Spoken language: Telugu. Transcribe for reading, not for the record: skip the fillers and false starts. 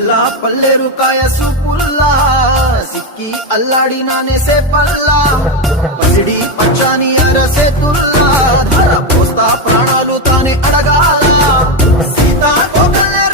పిల్ల పల్లెరు కాయ సూపుల్లా సిక్కి అల్లాడినానే సేపల్లా పసిడి పచ్చాని అరసేతుల్లా ధర పోస్తా ప్రాణాలు తానే అడగాల సీతా కోకల్లె